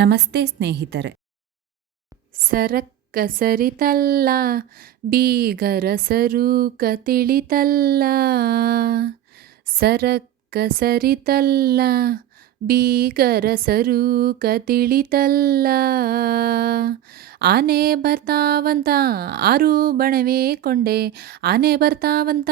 ನಮಸ್ತೆ ಸ್ನೇಹಿತರೆ. ಸರಕ್ಕ ಸರಿತಲ್ಲ ಬೀಗರ ಸರೂಕ ತಿಳಿತಲ್ಲ ಸರಕ್ಕ ಸರಿತಲ್ಲ ಬೀಗರ ಸರೂಕ ತಿಳಿತಲ್ಲ. ಆನೆ ಬರ್ತಾವಂತ ಆರು ಬಣವೇ ಕೊಂಡೆ. ಆನೆ ಬರ್ತಾವಂತ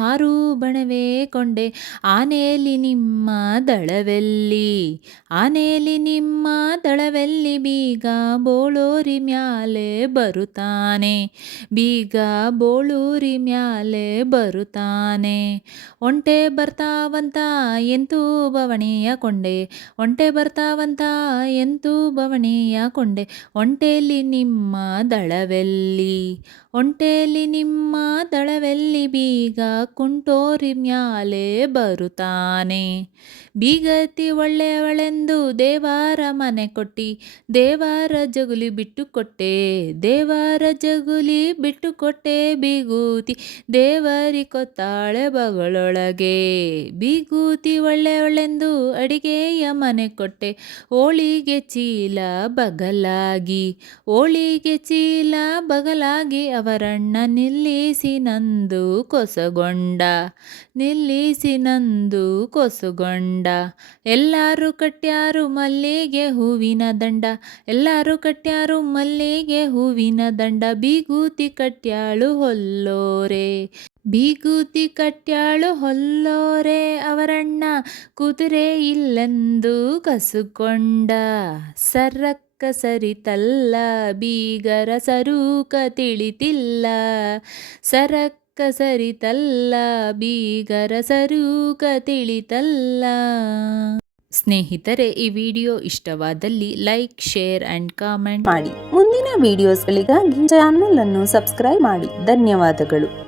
ಆರು ಬಣವೇ ಕೊಂಡೆ. ಆನೆಯಲ್ಲಿ ನಿಮ್ಮ ದಳವೆಲ್ಲಿ? ಆನೆಯಲ್ಲಿ ನಿಮ್ಮ ದಳವೆಲ್ಲಿ? ಬೀಗ ಬೋಳೂರಿ ಮ್ಯಾಲೆ ಬರುತ್ತಾನೆ. ಬೀಗ ಬೋಳೂರಿ ಮ್ಯಾಲೆ ಬರುತ್ತಾನೆ. ಒಂಟೆ ಬರ್ತಾವಂತ ಎಂತೂ ಬವಣೆಯ ಕೊಂಡೆ. ಒಂಟೆ ಬರ್ತಾವಂತ ಎಂತೂ ಬವಣೆಯ ಕೊಂಡೆ. ಒಂಟೆಯಲ್ಲಿ ನಿಮ್ಮ ದಳವೆಲ್ಲಿ, ಒಂಟೆಯಲ್ಲಿ ನಿಮ್ಮ ದಳವೆಲ್ಲಿ ಬೀಗ ಕುಂಟೋರಿ ಮ್ಯಾಲೆ ಬರುತ್ತಾನೆ. ಬೀಗತಿ ಒಳ್ಳೆಯವಳೆಂದು ದೇವಾರ ಮನೆ ಕೊಟ್ಟಿ, ದೇವಾರ ಜಗುಲಿ ಬಿಟ್ಟು ಕೊಟ್ಟೆ, ದೇವಾರ ಜಗುಲಿ ಬಿಟ್ಟು ಕೊಟ್ಟೆ ಬೀಗೂತಿ. ದೇವರಿ ಕೊತ್ತಾಳೆ ಬಗಳೊಳಗೆ, ಬೀಗೂತಿ ಒಳ್ಳೆಯವಳೆಂದು ಅಡಿಗೆಯ ಮನೆ ಕೊಟ್ಟೆ. ಹೋಳಿಗೆ ಚೀಲ ಬಗಲಾಗಿ, ಹೋಳಿಗೆ ಚೀಲ ಬಗಲಾಗಿ ಅವರಣ್ಣ ನಿಲ್ಲಿಸಿ ನಂದು ಕೊಸಗೊಂಡ, ನಿಲ್ಲಿಸಿ ನಂದು ಕೊಸಗೊಂಡ. ಎಲ್ಲರೂ ಕಟ್ಯಾರು ಮಲ್ಲಿಗೆ ಹೂವಿನ ದಂಡ, ಎಲ್ಲರೂ ಕಟ್ಯಾರು ಮಲ್ಲಿಗೆ ಹೂವಿನ ದಂಡ, ಬೀಗೂತಿ ಕಟ್ಯಾಳು ಹೊಲ್ಲೋರೆ. ಬೀಗೂತಿ ಕಟ್ಯಾಳು ಹೊಲ್ಲೋರೆ ಅವರಣ್ಣ, ಕುದುರೆ ಇಲ್ಲೆಂದು ಕಸುಕೊಂಡ. ಸರಕ್ಕ ಸರಿತಲ್ಲ ಬೀಗರ ಸರೂಕ ತಿಳಿತಿಲ್ಲ. ಸರಕ್ಕ ಸರಿತಲ್ಲ ಬೀಗರ ಸರೂಕ ತಿಳಿತಲ್ಲ. ಸ್ನೇಹಿತರೆ, ಈ ವಿಡಿಯೋ ಇಷ್ಟವಾದಲ್ಲಿ ಲೈಕ್, ಶೇರ್ ಅಂಡ್ ಕಾಮೆಂಟ್ ಮಾಡಿ. ಮುಂದಿನ ವಿಡಿಯೋಸ್ಗಳಿಗಾಗಿ ಚಾನಲ್ ಅನ್ನು ಸಬ್ಸ್ಕ್ರೈಬ್ ಮಾಡಿ. ಧನ್ಯವಾದಗಳು.